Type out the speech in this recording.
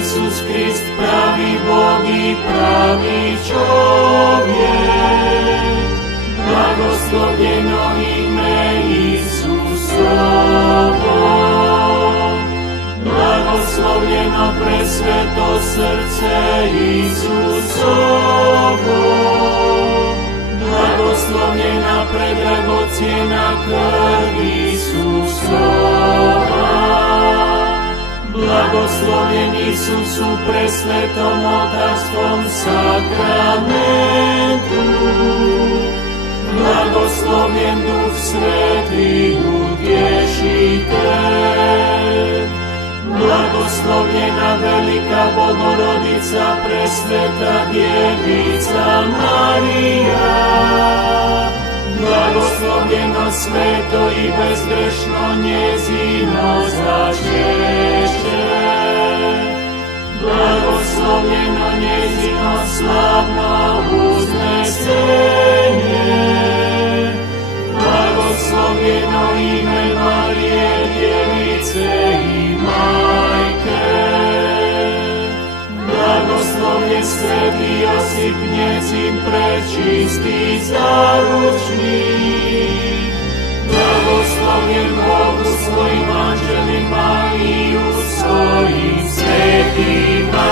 Isus Krist, pravý Boh i pravý človek. Blagosloveno ime Isusovo, blagosloveno presveto srdce Isusovo, blagoslovena predragocjena krv Isusova. Blagosloven Isus u presvetom otáctvom sakramentu. Blagosloven Duch Svätý Utešiteľ. Blagoslovena Veľká Bogorodica, presvätá Dievica Mária. Blagosloveno sveto i bezgrešno njezino začešte. Blagosloveno njezino slavno uznesenje. Blagosloveno ime Marije, Djevice i Majke. Blagoslovljen sveti Josip, njezin prečistý záručník. Blagoslovljen Bogu svojim anđelima i u svojim svetima.